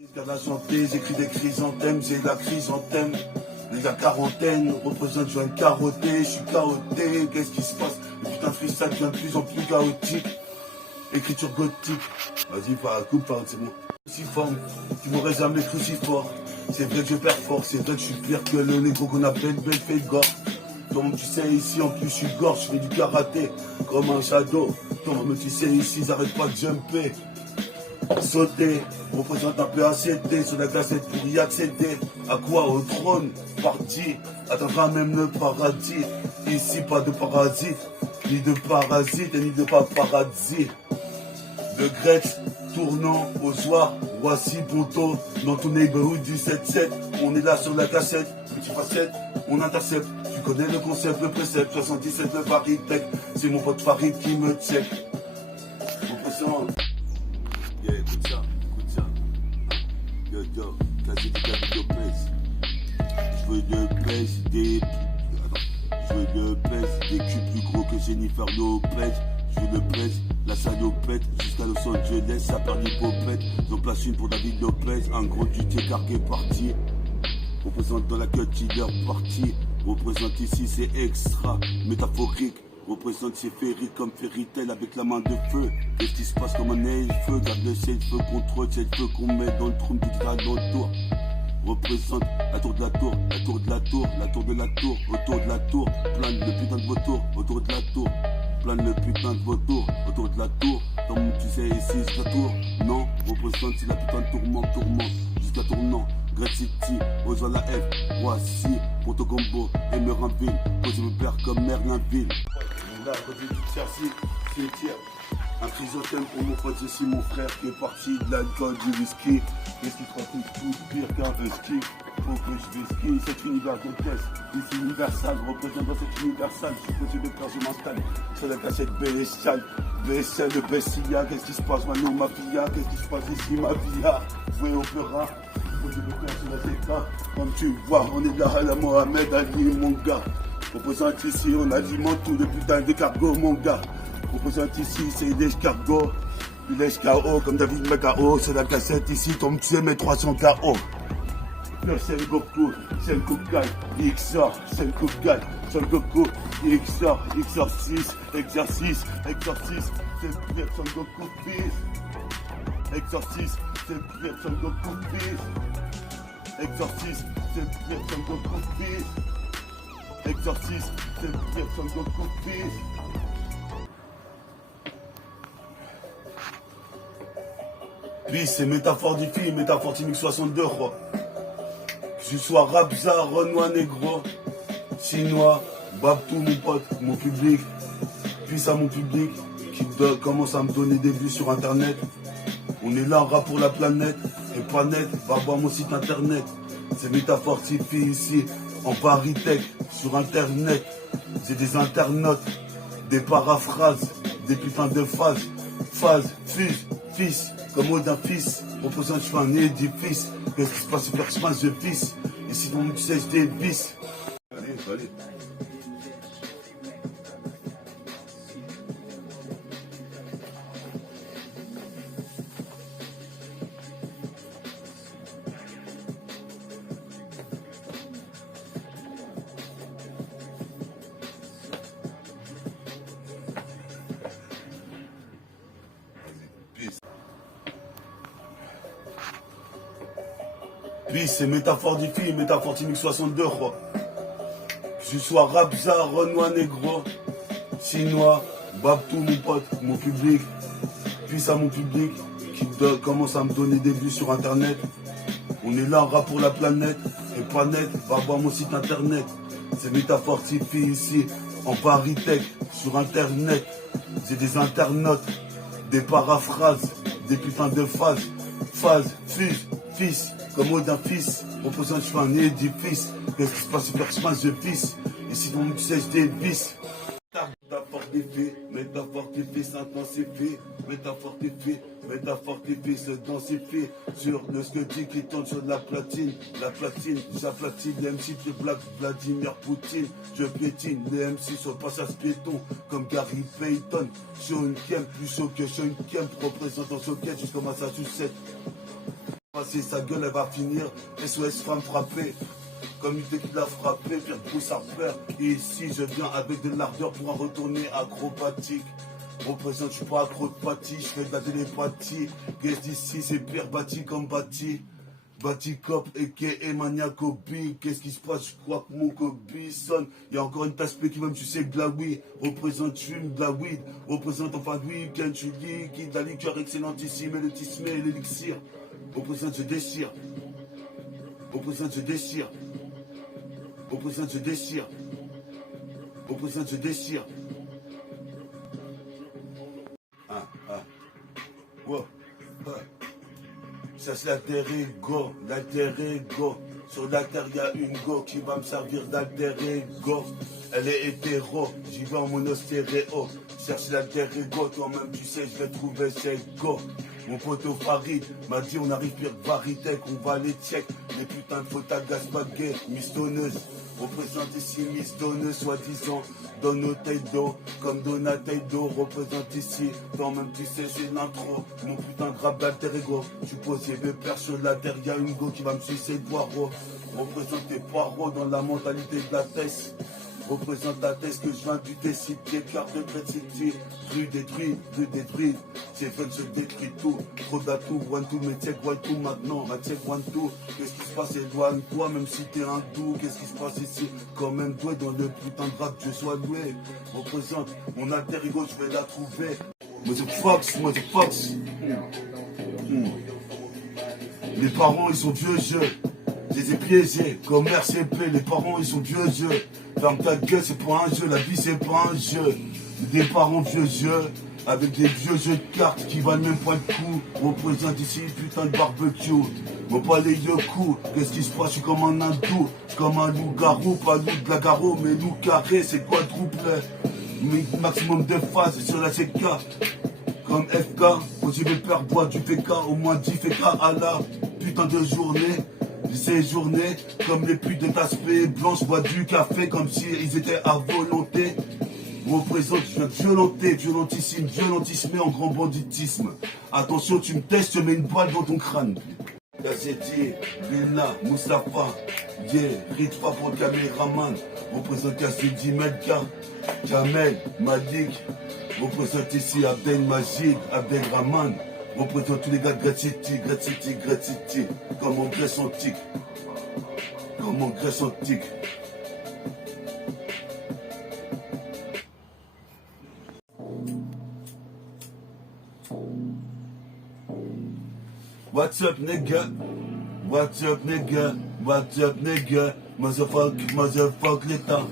Garde la santé, j'écris des chrysanthèmes, j'ai la chrysanthème. La quarantaine représente, je viens de carotter, je suis chaoté, qu'est-ce qui se passe? Le putain de freestyle devient de plus en plus chaotique. Écriture gothique, vas-y, coupe, c'est bon. Cruciforme, tu m'aurais jamais cru si fort. C'est vrai que je perfore, c'est vrai que je suis pire que le négro qu'on appelle Belphégor. Donc tu sais, ici en plus je suis gorge, je fais du karaté, comme un shadow. Donc tu sais, ici j'arrête pas de jumper. Sauter, représente un peu ACT sur la cassette pour y accéder. À quoi? Au trône, parti, atteindra même le paradis. Ici pas de parasites, ni de parasites et ni de paparazzi. Le grec tournant au soir, voici Ponto, dans ton neighborhood du 7-7. On est là sur la cassette, petit facette, on intercepte. Tu connais le concept, le précepte, 77 le Varitech. C'est mon pote Farid qui me check. Représente. Yeah, écoute ça. Yo, quasi du David Lopez. Je veux de pèse des. Je veux de pèse des culs plus gros que Jennifer Lopez. Je veux de pèse, la salopette, jusqu'à Los Angeles, ça perd l'hypopète. J'en place une pour David Lopez, un gros du cargué parti. Représente dans la cut, leader parti. Représente ici, c'est extra, métaphorique. Représente ses féeriques comme Fairytale avec la main de feu. Qu'est-ce qui se passe comme un feu? Garde le feu contrôle, c'est le feu qu'on met dans le trou du dragon tour. Représente la tour de la tour, la tour de la tour, la tour de la tour, autour de la tour. Plane le putain de vautour, autour de la tour. Plane le putain de vautour, autour de la tour. Comme tu sais ici c'est la tour. Non, représente c'est la putain de tourment, jusqu'à tournant. Great City, rejoins la F, voici, Porto Combo, Emeranville, posez me père comme Merlinville. Là, à côté du Tiercy, c'est tiers. Un chrysanthème pour mon pote ici, mon frère qui est parti de l'alcool, du whisky. Qu'est-ce qui te raconte tout pire qu'un husky? Faut que je whisky, cet univers de test. Ici universal, représente dans cet universal. Je suis possible de faire, je m'installe sur la cassette bestiale. BSL, le Bessia, qu'est-ce qui se passe maintenant, ma fille? Qu'est-ce qui se passe ici, ma fille? Jouer opéra. Comme tu vois, on est là à la Mohamed Ali, mon gars. Représente ici, on alimente tout le putain de cargo, mon gars. Représente ici, c'est des escargots. Il laisse KO comme David Macao. C'est la cassette ici, tombe tu mes 300 KO. C'est le Goku, c'est le Kukai, XOR, c'est le Kukai, c'est le Goku, XOR 6, exercice, c'est le pire, c'est le Goku fils. Exorciste, c'est le pire, c'est le Goku fils. Exorciste, c'est le pire, c'est le Goku fils. Exorciste, c'est le pire, c'est le Goku fils. Puis c'est métaphore du film, métaphore Timix 62, quoi. Que je sois Rabza, Renoir, Négro, Chinois, Babtou, mon pote, mon public. Puis à mon public qui commence à me donner des vues sur internet. On est là en rap pour la planète, et pas net, va voir mon site internet. C'est métaphore Tipeee ici, en Varitech, sur internet. J'ai des internautes, des paraphrases, des putains de phases. Phase, fils, comme mot d'un fils. Représente, je fais un édifice. Qu'est-ce qui se passe super je pisse. Et sinon, tu sais, je dévisse. Allez. Puis c'est métaphore du film, métaphore Timix 62, quoi. Que je sois Rabza, Renoir, Négro, Chinois, Babtou, mon pote, mon public. Puis à mon public qui commence à me donner des vues sur internet. On est là en rap pour la planète, et pas net, va voir mon site internet. C'est métaphore Tipeee ici, en Varitech, sur internet. J'ai des internautes, des paraphrases, des putains de phases. Phase, fils, comme mot d'un fils. Représente, je fais un édifice. Qu'est-ce qui se passe super je pisse. Et sinon, tu sais, je dévisse. Métaphore des faits, métaphore des faits s'intensifie. Métaphore des faits se densifie. Sur le squelette qui tourne sur la platine, j'aplatine les MC de Black Vladimir Poutine. Je piétine les MC sur le passage piéton, comme Gary Payton. Sean Kemp, plus chaud que Sean Kemp, représentant Socket jusqu'au Massachusetts. Passer sa gueule, elle va finir. SOS femme frappée. Comme une qui l'a frappé, pire pousse à faire. Et ici, je viens avec de l'ardeur pour en retourner acrobatique. Représente, je suis pas acrobatique, je fais de la télépathie. Guess d'ici, c'est pire bâti comme bâti. Bâti cop et maniaco B. Qu'est-ce qui se passe? Je crois que mon Kobe sonne. Il y a encore une tasse qui va me sucer de la weed. Représente, je fume de la weed. Représente en fin de week-end, je liquide. La liqueur excellentissime et le tisme et l'élixir. Représente, je déchire. Représente, je déchire. Représente, je déchire. Représente, je déchire. Wow. Ça c'est l'alter ego, l'alter ego. Sur la terre y a une go qui va me servir d'alter ego. Elle est hétéro, j'y vais en monostéréo. Cherche l'alter ego, toi-même tu sais, je vais trouver chez go. Mon poteau Farid m'a dit on arrive pire que Varitech, on va les check. Les putains de fautes à gaz baguette, Miss Donneuse. Représente ici Miss Donneuse, soi-disant Donatello, comme Donatello. Représente ici, toi-même tu sais c'est l'intro. Mon putain de rap d'alter ego. Je suis posé de père sur la terre, y'a une go qui va me sucer le poireau. Représente tes poireaux dans la mentalité de la thèse. Représente la thèse que je viens du T-City, carte de Trade City. Rue détruite, c'est fait que je détruis tout. Trop d'atout, one two, mais check one two maintenant, ma check one two. Qu'est-ce qui se passe, éloigne-toi, même si t'es un doux. Qu'est-ce qui se passe ici, quand même doué dans le putain de rap, Dieu soit loué. Représente mon alter ego, je vais la trouver. Motherfucks. Les parents, ils sont vieux jeux. Je les ai piégés, comme RCP, les parents ils sont vieux jeux. Ferme ta gueule, c'est pas un jeu, la vie c'est pas un jeu. Des parents vieux jeux, avec des vieux jeux de cartes qui valent même pas le coup. Représente ici putain de barbecue. Bon pas les yeux coups, qu'est-ce qui se passe, je suis comme un hindou. Comme un loup-garou, pas loup de la garou, mais loup carré, c'est quadruple. Maximum de phases sur la CK. Comme FK, possible père bois du PK, au moins 10 FK à la putain de journée. Ces journées, comme les putes de tasse-paix blanche, bois du café comme si ils étaient à volonté. Représente, je viens de violenter, violentissime en grand banditisme. Attention, tu me testes, je mets une balle dans ton crâne. Gazeti, Luna, Moustapha, yeah, Ritva pour le caméraman. Représente Gazeti, Melka, Kamel, Malik. Représente ici Abdel Majid, Abdel Rahman. Représente tous les gars de Great City, comme en Grèce antique. What's up nigga? Motherfuck l'état.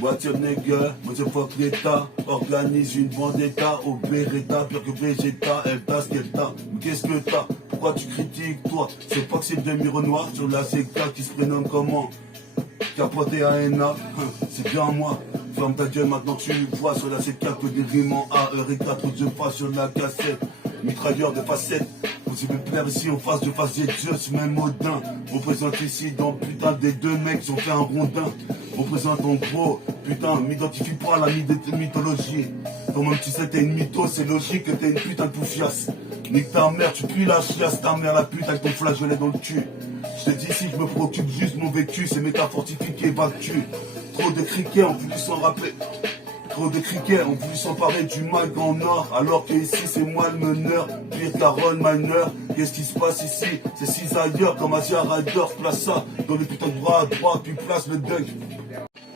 What's up nigga, motherfuck l'état. Organise une vendetta au Beretta, pire que Vegeta, Elta, Skelta. Mais qu'est-ce que t'as? Pourquoi tu critiques toi? C'est pas que c'est le demi-renoir sur la CK qui se prénomme comment? Capoté ANA, c'est bien moi. Ferme ta gueule maintenant tu vois sur la CK que des rimes en A, R4 de pas sur la cassette. Mitrailleur de facettes. Possible plaire ici en face de face des dieux, c'est même Odin. Représente ici dans putain des deux mecs qui ont fait un rondin. Représente en gros, putain, m'identifie pas à la mythologie. Toi-même tu sais t'es une mytho, c'est logique que t'es une putain de pouffiasse. Nique ta mère, tu pues la chiasse, ta mère la pute avec ton flageolet dans le cul. Je te dis ici, je me préoccupe juste mon vécu, c'est métafortifié, battu. Trop de criquets ont voulu s'en rappeler. Trop de criquets ont voulu s'emparer du mag en or. Alors que ici c'est moi le meneur. Pire Carole Miner. Qu'est-ce qui se passe ici? C'est 6 ailleurs comme Asia Rider. Place ça dans les putains de bras à droite. Puis place le dunk.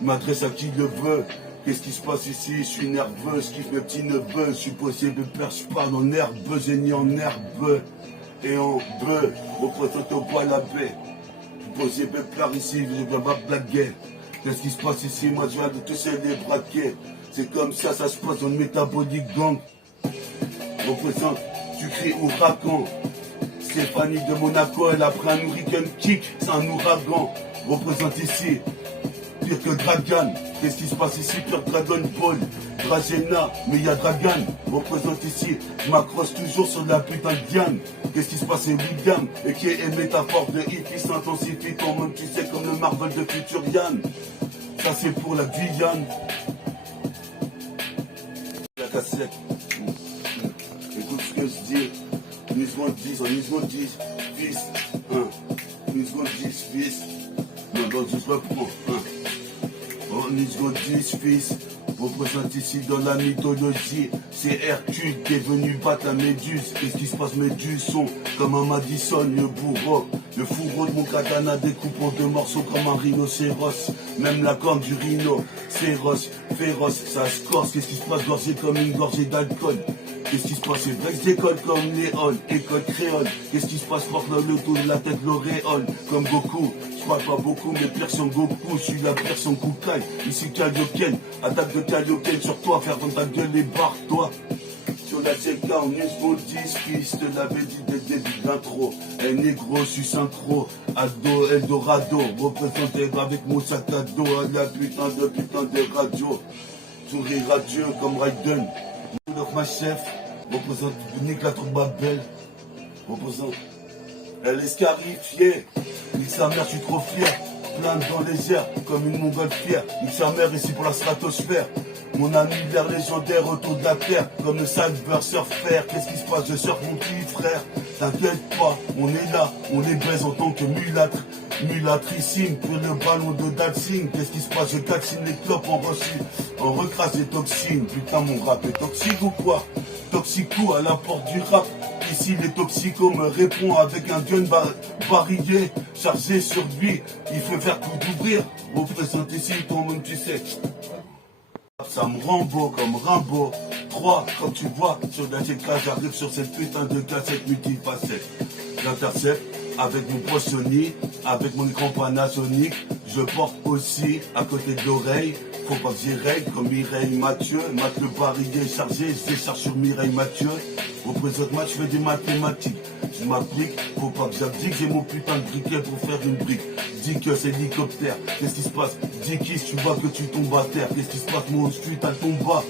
Je m'adresse à qui le veut. Qu'est-ce qui se passe ici? Je suis nerveux, je kiffe mes petits neveux. Je suis possible de perche pas en herbe. J'ai ni en herbe et en bœuf. Représente au bois la baie. Je suis possible de pleurer ici. Je viens pas blaguer. Qu'est-ce qui se passe ici? Moi je viens de toucher les braquets. C'est comme ça se passe dans le métabolique gang. Représente, tu cries ouragan. Stéphanie de Monaco, elle a pris un hurricane kick, c'est un ouragan. Représente ici, pire que Dragan. Qu'est-ce qui se passe ici? Pire que Dragon Ball. Dragena, mais il y a Dragan. Représente ici, je m'accroche toujours sur la putain de Diane. Qu'est-ce qui se passe? C'est William, et qui est métaphore de hit qui s'intensifie. Toi-même tu sais comme le Marvel de Futurian. Ça c'est pour la Guyane. La cassette. Écoute ce que je dis. une seconde 10, en une seconde 10, fils, une seconde 10, fils, non, donc je reprends, en une seconde 10, fils, représente ici dans la mythologie, c'est Hercule qui est venu battre la méduse, qu'est-ce qui se passe, méduse sont comme un Madison, le bourreau, le fourreau de mon katana découpe en 2 morceaux comme un rhinocéros, même la corne du rhino, féroce, ça se corse, qu'est-ce qui se passe, gorgé comme une gorgée d'alcool. Qu'est-ce qui se passe? C'est vrai que j'école comme Léon, école créole. Qu'est-ce qui se passe? Porte le tour de la tête, l'auréole. Comme Goku, je parle pas beaucoup, mais pire son Goku. Je suis la pire son Kukai. Ici Kaioken, attaque de Kaioken sur toi. Faire dans ta gueule et barre-toi. Sur la CK en une seconde 10, fils, je te l'avais dit dès le début de l'intro. Un négro, je suis synchro. Ado, Eldorado, représenté avec mon sac à dos. La putain de radio. Sourire radieux comme Raiden. Ma chef représente Nick la tour Babel, représente elle est scarifiée, nique sa mère, je suis trop fier, plane dans les airs comme une montgolfière, nique sa mère ici pour la stratosphère, mon ami l'air légendaire autour de la terre, comme le salveur surfer, qu'est-ce qui se passe, je surfe mon petit frère, t'inquiète pas, on est là, on les baise en tant que mulatricine, pour le ballon de dancing, qu'est-ce qui se passe, je calcine les clopes en reçu, on recrase les toxines, putain mon rap est toxique ou quoi? Toxico à la porte du rap, ici les toxicos me répondent avec un gun barillé, chargé sur lui, il fait faire tout d'ouvrir, représente ici toi-même tu sais. Ça me rend beau comme Rimbaud, 3, comme tu vois, sur la GK, j'arrive sur cette putain de cassette multifacette. J'intercepte avec mon proche Sony, avec mon écran Panasonic, je porte aussi à côté de l'oreille, faut pas que j'y règle comme Mireille Mathieu, Math le barillet chargé, je décharge sur Mireille Mathieu, représente moi, je fais des mathématiques, je m'applique, faut pas que j'abdique, j'ai mon putain de briquet pour faire une brique, dis que c'est l'hélicoptère, qu'est-ce qui se passe, dis qui tu vois que tu tombes à terre, qu'est-ce qui se passe, mon putain de combat,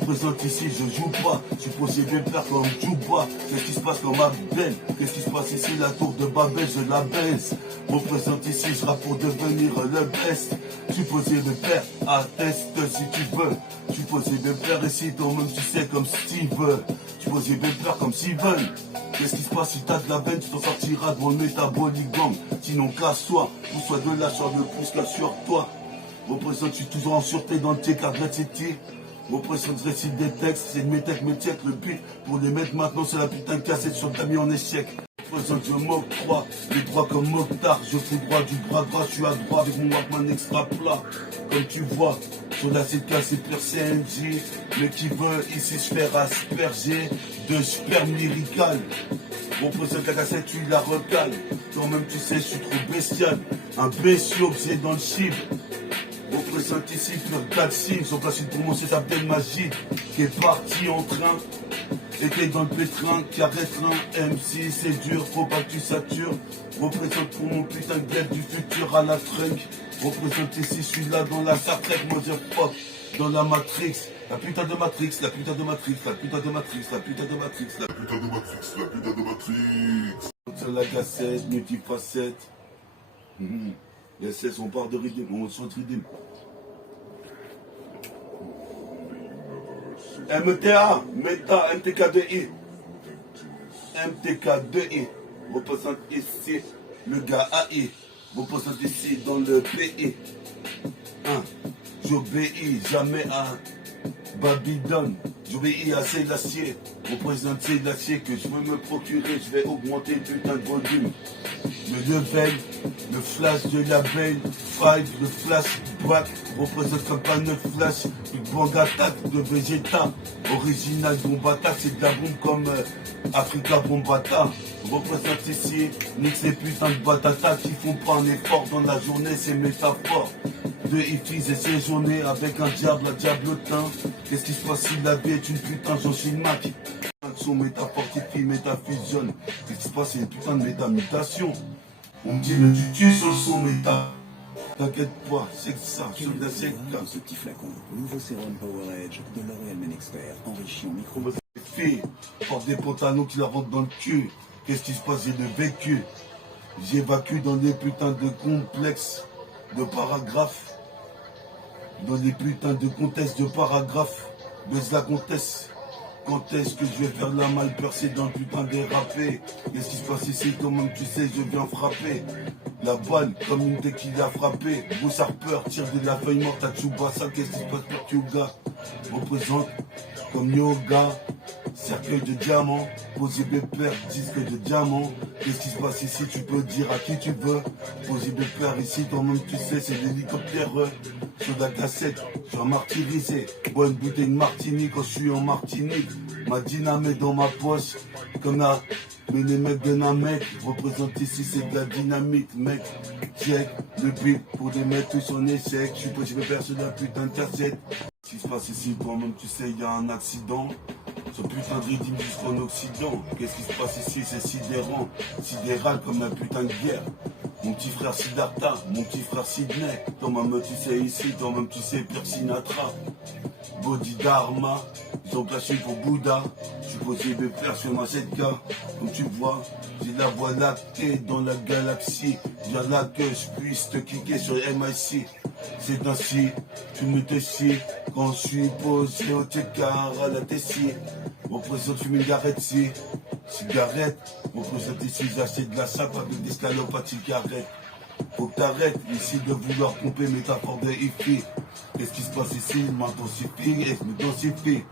représente ici, je joue pas, je suis possédé père comme Djouba, qu'est-ce qui se passe comme Abdel, qu'est-ce qui se passe ici, la tour de Babel, je la baisse, représente ici, je rappe pour devenir le best, tu posé de père, atteste si tu veux, tu posé de père ici, toi-même tu sais comme Steve, tu posé de père comme Steven, qu'est-ce qui se passe si t'as de la veine, tu t'en sortiras de mon métabolique gang, sinon casse-toi, ou soit de lâcheur de pouce qu'assure-toi, représente, je suis toujours en sûreté dans le T4 City. Représente, je récite des textes, c'est de mes têtes, mes têtes, le but pour les mettre maintenant, c'est la putain de cassette sur ta mis en échec. Représente, je m'octroie, les droits comme Mokhtar, je fous droit du bras droit, je suis à droit avec mon Walkman extra plat. Comme tu vois, sur la CK c'est pire CNJ, mais qui veut ici se faire asperger de sperme lyrical. Représente la cassette, tu la recales, toi-même tu sais, je suis trop bestial, un bestiau, c'est dans le chiffre. Représente ici sur 4 signes, sont placés pour moi, c'est Abdel Majid qui est parti en train, et qui est dans le pétrin, qui arrête un MC, c'est dur, faut pas que tu satures. Représente pour mon putain de gueule du futur à la trunk. Représente ici, je suis là dans la Star Trek, motherfuck, dans la Matrix, la putain de Matrix, la putain de Matrix, la putain de Matrix, la putain de Matrix, la putain de Matrix, la putain de Matrix. Sur la cassette, multifacette. Les 16, on part de rythme, on monte de rythme. MTA, Meta, MTK2I. MTK2I. Représente ici le gars AI. Représente ici dans le pays. J'obéis jamais à Babylone. J'obéis à Sélassié. Représente Sélassié que je veux me procurer. Je vais augmenter le putain de volume. Le level, le flash de l'abeille, five, le flashback, représente comme pas neuf flash, Big Bang attaque de Vegeta, original Bombata, c'est de la bombe comme Africa Bombata, représente ici, nique ces putains de batatas qui font pas un effort dans la journée, c'est métaphore, de Ifis et ses journées avec un diable à diablotin, qu'est-ce qui se passe si la vie est une putain, j'en suis le Mac. Son métafortifie, métafusionne. Qu'est-ce qui se passe, c'est une putain de métamutation. On me dit le tutu sur le son méta. T'inquiète pas, c'est que ça, je suis assez dans ce petit flacon, nouveau sérum Power Edge de L'Oréal Men Expert, enrichi en micro. Filles portent des pantalons qui leur rentrent dans le cul. Qu'est-ce qui se passe, j'ai le vécu. J'évacue dans des putains de complexes de paragraphes. Dans des putains de contextes de paragraphes. Baisse la comtesse. Quand est-ce que je vais faire de la mal percée dans le putain dérapé? Qu'est-ce qui se passe ici? Toi-même tu sais, je viens frapper. La balle, comme une tête qui l'a frappé. Bruce Harper tire de la feuille morte à Tsubasa. Qu'est-ce qui se passe pour Kyuga? Représente comme yoga. Cercueil de diamant, posé pépère, disque de diamant. Qu'est-ce qui se passe ici? Tu peux dire à qui tu veux. Posé pépère ici, toi-même tu sais, c'est l'hélicoptère. Sur la cassette, je suis martyrisé. Bois une bouteille de martini quand je suis en Martinique. Ma dynamite dans ma poche, comme là. Mais les mecs de Namek représentent ici, c'est de la dynamite, mec. Check le beat pour les mettre tous en échec. Je suis posé pépère sur la putain de cassette. Ce qui se passe ici, toi-même tu sais, il y a un accident. Ce putain de rythme jusqu'en Occident. Qu'est-ce qui se passe ici? C'est sidérant. Sidéral comme un putain de guerre. Mon petit frère Siddhartha, mon petit frère Sydney. Toi-même tu sais ici, toi-même tu sais Père Sinatra. Bodhidharma, ils ont placé pour Bouddha. Je suis posé pépère sur ma 7K. Comme tu vois, j'ai la voie lactée dans la galaxie. Viens là que je puisse te cliquer sur MIC. C'est ainsi, tu me te chies. Quand je suis posé au T-car à la Tessie. Représente fumer une cigarette, si. Cigarette, représente ici, j'achète de la sape avec des scalopes à cigarette. Faut que t'arrêtes ici de vouloir pomper métaphore de hippie. Qu'est-ce qui se passe ici? Je m'intensifie et je m'intensifie.